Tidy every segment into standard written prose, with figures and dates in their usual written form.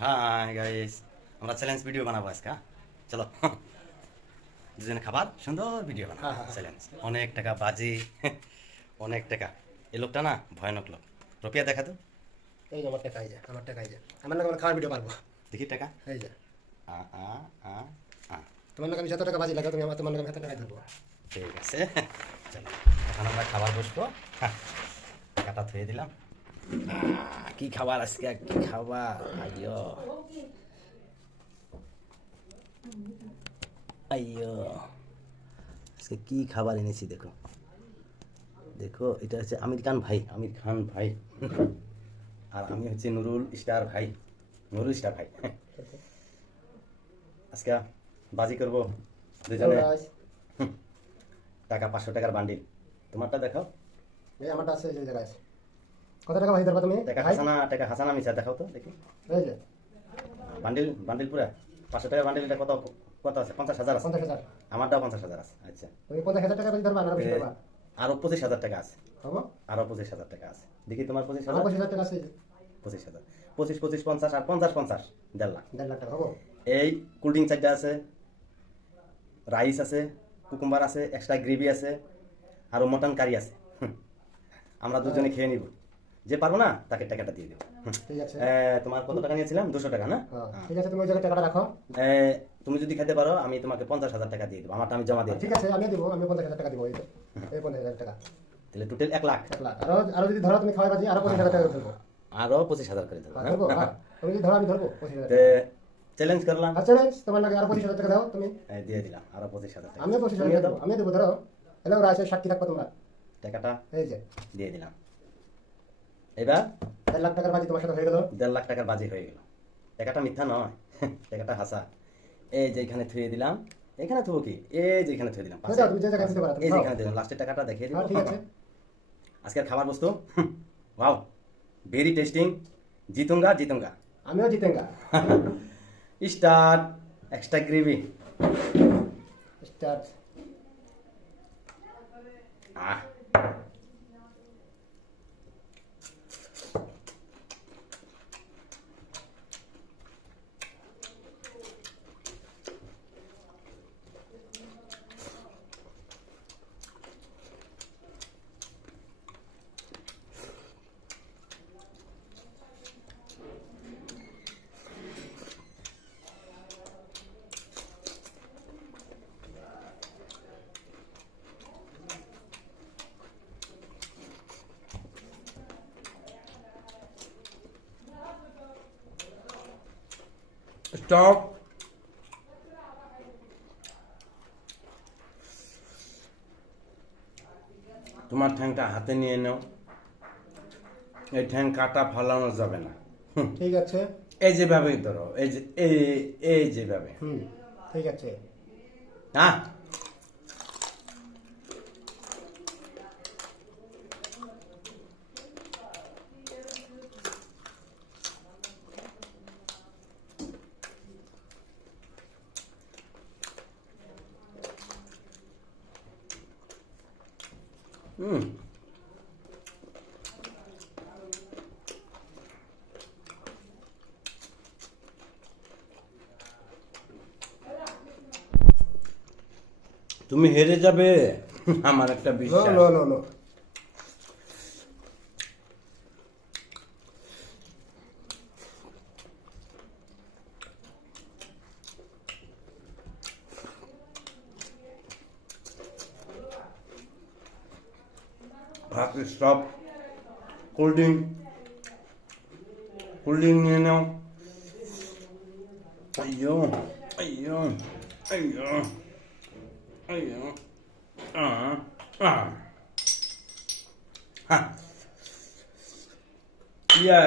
Hi guys, আমরা challenge video বানাবো আজকে। চলো দুজনে খাবার সুন্দর ভিডিও বানাবো। চ্যালেঞ্জ, অনেক টাকা বাজি, অনেক টাকা। এই লোকটা না ভয়ানক লোক। রুপিয়া দেখা তো, এই যে আমার টাকা, এই যে আমার টাকা, এই যে আমার নাকি আমার খাওয়ার ভিডিও পারবো। দেখি টাকা। এই যে আ আ আ আ তোমার নাকি আমি যত টাকা বাজি লাগাও, তুমি আমার তোমার নাকি আমি হাতে টাকায় ধরবো। ঠিক আছে, চলো এখন আমরা খাবার বসবো। টাকাটা থুয়ে দিলাম। কি খাবার আজকে, কি খাবার? আইয়ো আইয়ো, আজকে কি খাবার এনেছি দেখো। দেখো, এটা হচ্ছে আমির খান ভাই, আমির খান ভাই। আর আমি হচ্ছে নুরুল স্টার ভাই, নুরুল স্টার ভাই। আজকে বাজি করবো দুজনে। টাকা 500 টাকার বান্ডিল। তোমারটা দেখাও। এই আমারটা আছে, এই জায়গায় আছে। কত টাকা বাজি ধরবা তুমি? টাকা হাসানা মিশা দেখাও তো দেখি। এই যে বান্ডিল বান্ডিল পুরা 500 টাকার বান্ডিলটা কত কত আছে? 50,000 আছে। 50,000। আমারটাও 50,000 আছে। আচ্ছা, তুমি 50,000 টাকা বাজি ধরবা না বেশি ধরবা? আরো 25,000 টাকা আছে। হবো? আরো 25,000 টাকা আছে। দেখি তোমার আমার 25,000। 25,000 টাকা আছে, এই যে 25,000, 25, 25, 50 আর 50, 50, 1.5 লাখ। 1.5 লাখ টাকা হবো। এই কোল্ড ড্রিঙ্ক চারটা আছে, রাইস আছে, কুকুম্বার আছে, এক্সট্রা গ্রেভি আছে, আর মটন কারি আছে। আমরা দুজনে খেয়ে নিব। যে পারবো না তাকে টাকাটা দিয়ে দেবো। ঠিক আছে। তোমার কত টাকা নিয়েছিলাম? 200 টাকা না? হ্যাঁ ঠিক আছে, তুমি ওই জায়গায় টাকাটা রাখো। তুমি যদি খেতে পারো আমি তোমাকে 50,000 টাকা দিয়ে দেবো। আমারটা আমি জমা দিয়ে ঠিক দেবো। আছে, আমি দিব, আমি 50,000 টাকা দিব। এই যে এই 50,000 টাকা, তাহলে টোটাল 1 লাখ। 1 লাখ। আরো যদি ধরো তুমি খাওয়াই বাজি, আরো 25,000 টাকা ধরবো। আরো 25,000 করে দেবো। ধরবো, হ্যাঁ। তুমি যদি ধরো আমি ধরবো 25,000 টাকা। চ্যালেঞ্জ করলাম। আচ্ছা রেঞ্জ, তোমার নাকি আরো 25,000 টাকা দাও তুমি। দিয়ে দিলাম আরো 25,000 টাকা। আমিও 25,000 টাকা দেবো, আমিও দেবো। ধরো তাহলে ওরা আছে সাক্ষী থাকবো তোমরা। টাকাটা এই যে দিয়ে দিলাম। এবার 1.5 লাখ টাকার বাজি তোমার সাথে হয়ে গেল। 1.5 লাখ টাকার বাজি হয়ে গেল। টাকাটা মিথ্যা নয়, টাকাটা হাসা। এই যে এখানে থুয়ে দিলাম। এখানে থুবো কি? এই যে এখানে থুয়ে দিলাম। হয়ে যাও, তুমি যে জায়গায় দিতে পারো, তুমি এই যে খাও। এখানে দিলাম। লাস্টের টাকাটা দেখিয়ে দিব। হ্যাঁ ঠিক আছে। আজকের খাবার বস্তু, ওয়াও, ভেরি টেস্টিং। জিতুঙ্গা জিতুঙ্গা। আমিও জিতেঙ্গা। স্টার্ট। Extra gravy. স্টার্ট। আহ, স্টপ। তোমার ঠ্যাংটা হাতে নিয়ে নাও। এই ঠ্যাং কাটা ফালানো যাবে না। ঠিক আছে। এই যেভাবে ধরো, এই যে এই যেভাবে। ঠিক আছে। হ্যাঁ, তুমি হেরে যাবে, আমার একটা নো বিশ্বাস। No no no. ভাত stop. Cold drink, cold drink নিয়ে নাও। আইয়ো আইয়ো আইয়ো আইয়ো। আহ আহ হ্যাঁ, ইয়া।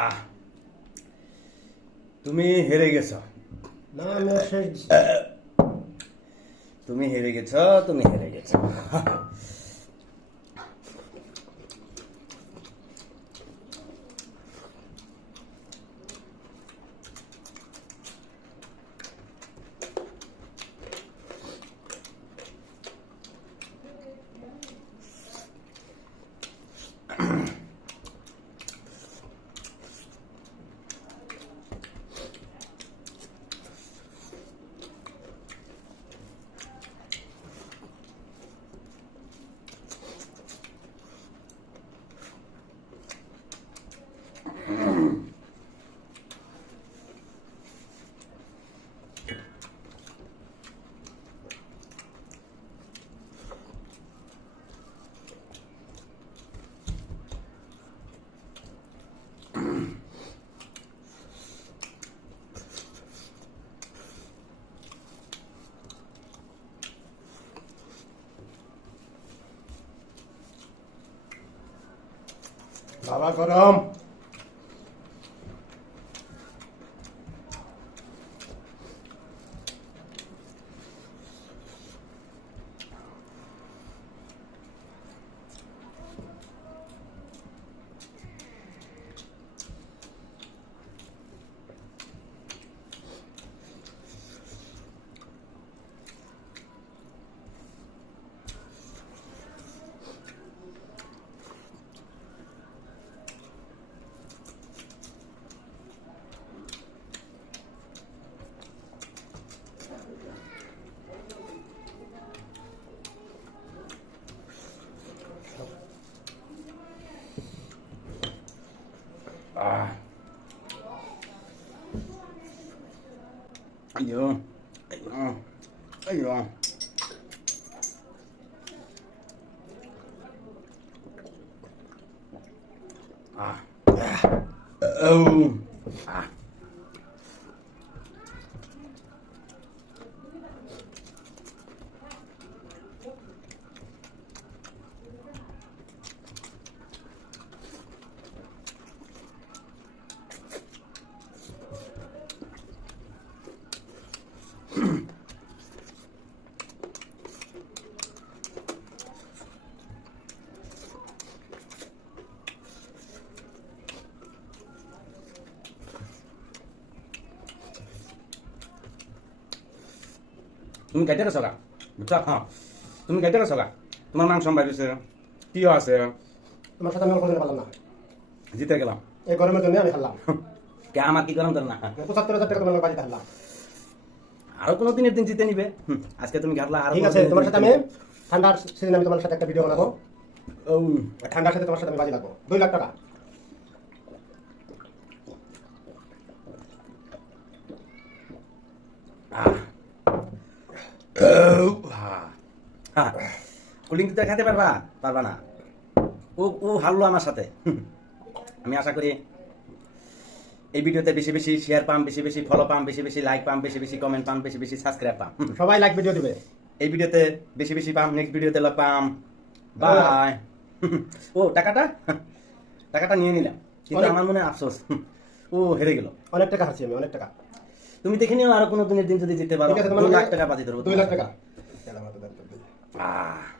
আহ, তুমি হেরে গেছো। না আমি শেষ। তুমি হেরে গেছো, তুমি হেরে গেছো। বাবা গরম। Ayo, ayo, ayo. Oh, ah. তুমি গাইতে গেছো গা বুঝছো হ্যাঁ তুমি গাইতে গেছো গা তোমার মাংস বাইরেছে তিও আছে তোমার সাথে আমি অল্প দিনে পারলাম না। জিতে গেলাম এই গরমের জন্য আমি খাল্লাম। কে আমার কি গরম করে না ৭৫,০০০ টাকা তোমার বাজিতে হারলাম। আরো কোনো দিনের দিন জিতে নিবে আজকে তুমি ঘাটলা আর ঠিক আছে, তোমার সাথে আমি ঠান্ডার সিজনে আমি তোমার সাথে একটা ভিডিও বানাবো। ঠান্ডার সাথে তোমার সাথে আমি বাজি লাগবো 2 লাখ টাকা। কুলিং দিতে খেতে পারবা পারবা না ও ও হারলো আমার সাথে আমি আশা করি এই ভিডিওতে বেশি বেশি শেয়ার পাম, বেশি বেশি ফলো পাম, বেশি বেশি লাইক পাম, বেশি বেশি কমেন্ট পাম, বেশি বেশি সাবস্ক্রাইব পাম। সবাই লাইক ভিডিও দিবে। এই ভিডিওতে বেশি বেশি পাম, নেক্সট ভিডিওতে পাম। বাই। ও টাকাটা নিয়ে নিলাম কিন্তু আমার মনে আফসোস ও হেরে গেল। অনেক টাকা হারছি আমি, অনেক টাকা। তুমি দেখে নিও আরো কোনো দিনের দিন যদি জিততে পারো ঠিক আছে, 2 লাখ টাকা বাজি ধরবো 2 লাখ টাকা। আহ